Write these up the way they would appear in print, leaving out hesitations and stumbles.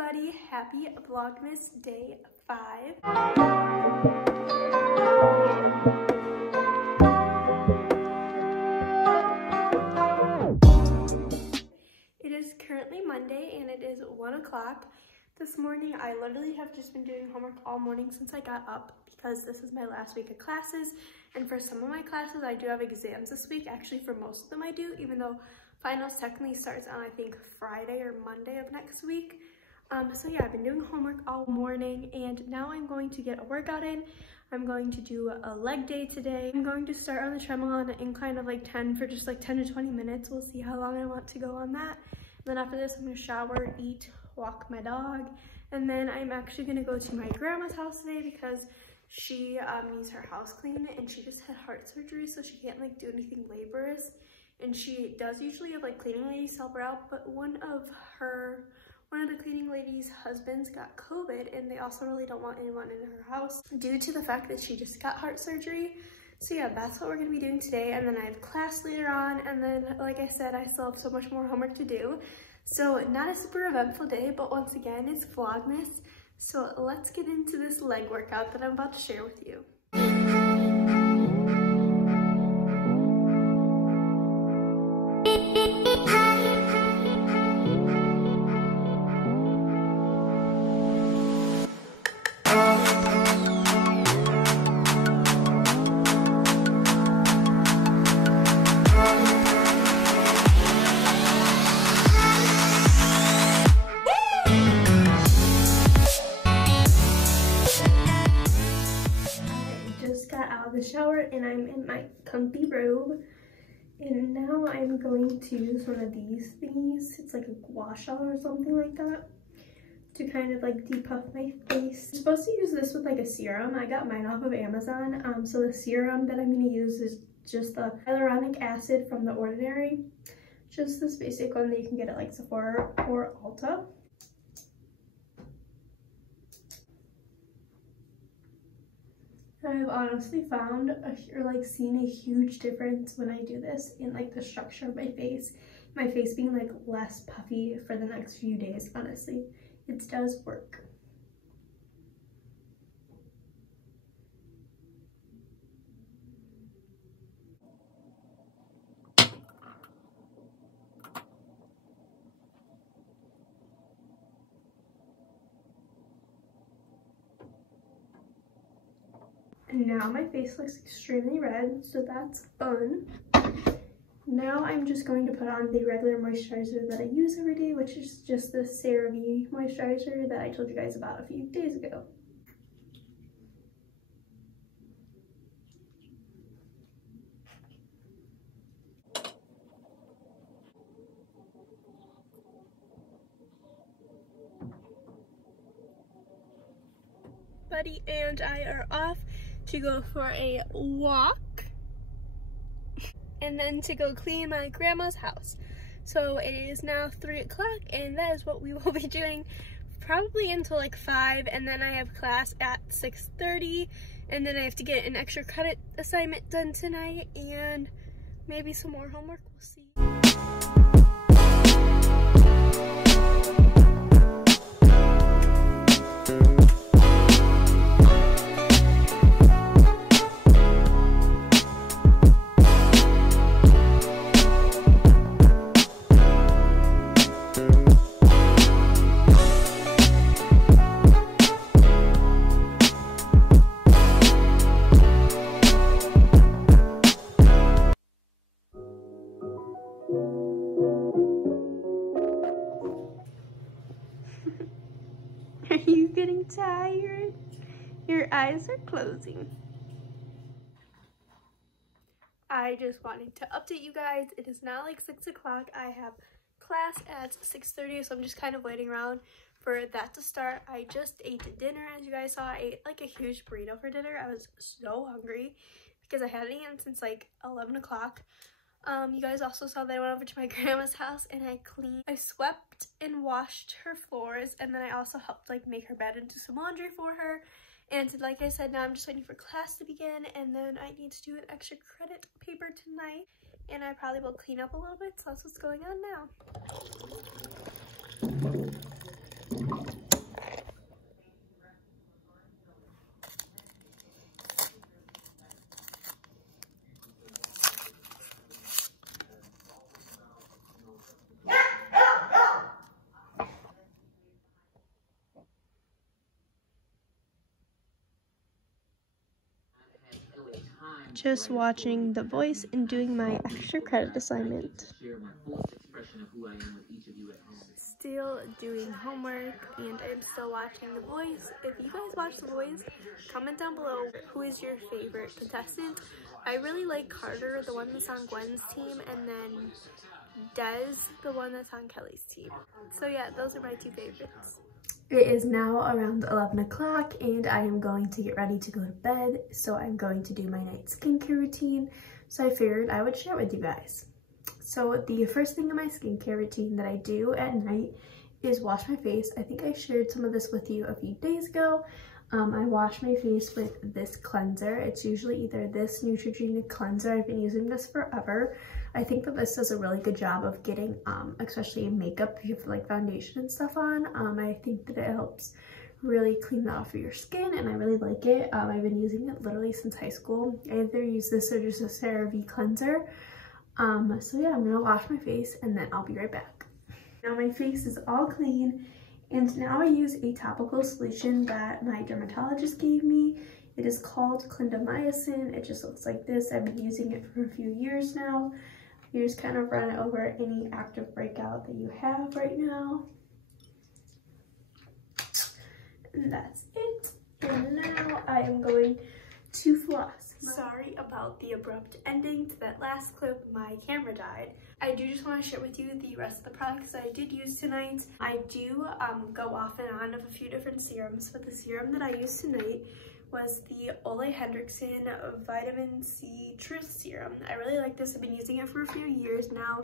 everybody, happy Vlogmas day 5. It is currently Monday and it is 1 o'clock. This morning I literally have just been doing homework all morning since I got up because this is my last week of classes, and for some of my classes I do have exams this week. Actually, for most of them I do, even though finals technically starts on I think Friday or Monday of next week. So yeah, I've been doing homework all morning and now I'm going to get a workout in. I'm going to do a leg day today. I'm going to start on the treadmill on an incline of like 10 for just like 10 to 20 minutes. We'll see how long I want to go on that. And then after this, I'm gonna shower, eat, walk my dog. And then I'm actually gonna go to my grandma's house today because she needs her house cleaned and she just had heart surgery, so she can't like do anything laborious. And she does usually have like cleaning ladies help her out, but one of the cleaning ladies' husbands got COVID and they also really don't want anyone in her house due to the fact that she just got heart surgery. So yeah, that's what we're gonna be doing today. And then I have class later on. And then, like I said, I still have so much more homework to do. So not a super eventful day, but once again, it's Vlogmas. So let's get into this leg workout that I'm about to share with you. The shower and I'm in my comfy robe, and now I'm going to use one of these thingies. It's like a gua sha or something like that to kind of like depuff my face. I'm supposed to use this with like a serum. I got mine off of Amazon. So the serum that I'm going to use is just the hyaluronic acid from The Ordinary, just this basic one that you can get at like Sephora or Ulta. I've honestly found or seen a huge difference when I do this in like the structure of my face being like less puffy for the next few days. Honestly, it does work. Now my face looks extremely red, so that's fun. Now I'm just going to put on the regular moisturizer that I use every day, which is just the CeraVe moisturizer that I told you guys about a few days ago. Buddy and I are off to go for a walk and then to go clean my grandma's house. So it is now 3 o'clock and that is what we will be doing probably until like 5, and then I have class at 6:30, and then I have to get an extra credit assignment done tonight and maybe some more homework. We'll see. Are you getting tired? Your eyes are closing. I just wanted to update you guys. It is now like 6 o'clock. I have class at 6:30, so I'm just kind of waiting around for that to start. I just ate dinner. As you guys saw, I ate like a huge burrito for dinner. I was so hungry because I hadn't eaten since like 11 o'clock. You guys also saw that I went over to my grandma's house and I swept and washed her floors, and then I also helped like make her bed and do some laundry for her. And like I said, now I'm just waiting for class to begin, and then I need to do an extra credit paper tonight, and I probably will clean up a little bit, so that's what's going on now. just watching The Voice and doing my extra credit assignment. Still doing homework, and I'm still watching The Voice. If you guys watch The Voice, comment down below who is your favorite contestant. I really like Carter, the one that's on Gwen's team, and then Des, the one that's on Kelly's team. So yeah, those are my two favorites. It is now around 11 o'clock and I am going to get ready to go to bed. So I'm going to do my night skincare routine. So I figured I would share it with you guys. So the first thing in my skincare routine that I do at night is wash my face. I think I shared some of this with you a few days ago. I wash my face with this cleanser. It's usually either this Neutrogena cleanser. I've been using this forever. I think that this does a really good job of getting, especially in makeup, if you have like foundation and stuff on. I think that it helps really clean that off of your skin, and I really like it. I've been using it literally since high school. I either use this or just a CeraVe cleanser. So yeah, I'm gonna wash my face and then I'll be right back. Now my face is all clean, and now I use a topical solution that my dermatologist gave me. It is called clindamycin. It just looks like this. I've been using it for a few years now. You just kind of run it over any active breakout that you have right now. And that's it. And now I am going to floss. Sorry about the abrupt ending to that last clip. My camera died. I do just want to share with you the rest of the products that I did use tonight. I do go off and on of a few different serums, but the serum that I used tonight was the Olehenriksen Vitamin C Truth Serum. I really like this. I've been using it for a few years now.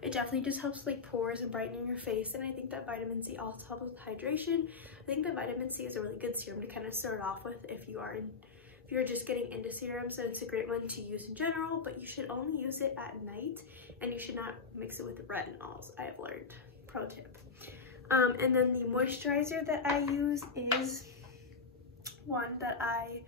It definitely just helps like pores and brightening your face, and I think that vitamin C also helps with hydration. I think that vitamin C is a really good serum to kind of start off with if you're just getting into serums. So it's a great one to use in general, but you should only use it at night, and you should not mix it with retinols, I have learned. Pro tip. And then the moisturizer that I use is one that I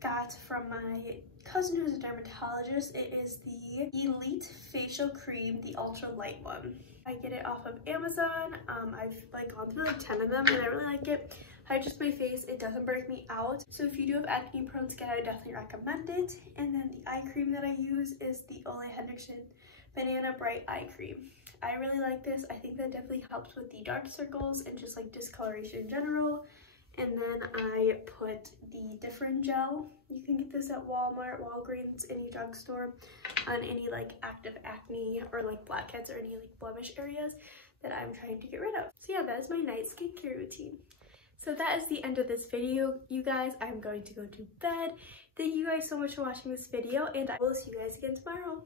got from my cousin who's a dermatologist. It is the Elite Facial Cream, the ultra light one. I get it off of Amazon. I've like gone through like 10 of them and I really like it. Hydrates my face, it doesn't break me out. So if you do have acne prone skin, I would definitely recommend it. And then the eye cream that I use is the Olehenriksen Banana Bright Eye Cream. I really like this. I think that definitely helps with the dark circles and just like discoloration in general. And then I put the different gel. You can get this at Walmart, Walgreens, any drugstore, on any like active acne or like blackheads or any like blemish areas that I'm trying to get rid of. So yeah, that is my night skincare routine. So that is the end of this video, you guys. I'm going to go to bed. Thank you guys so much for watching this video, and I will see you guys again tomorrow.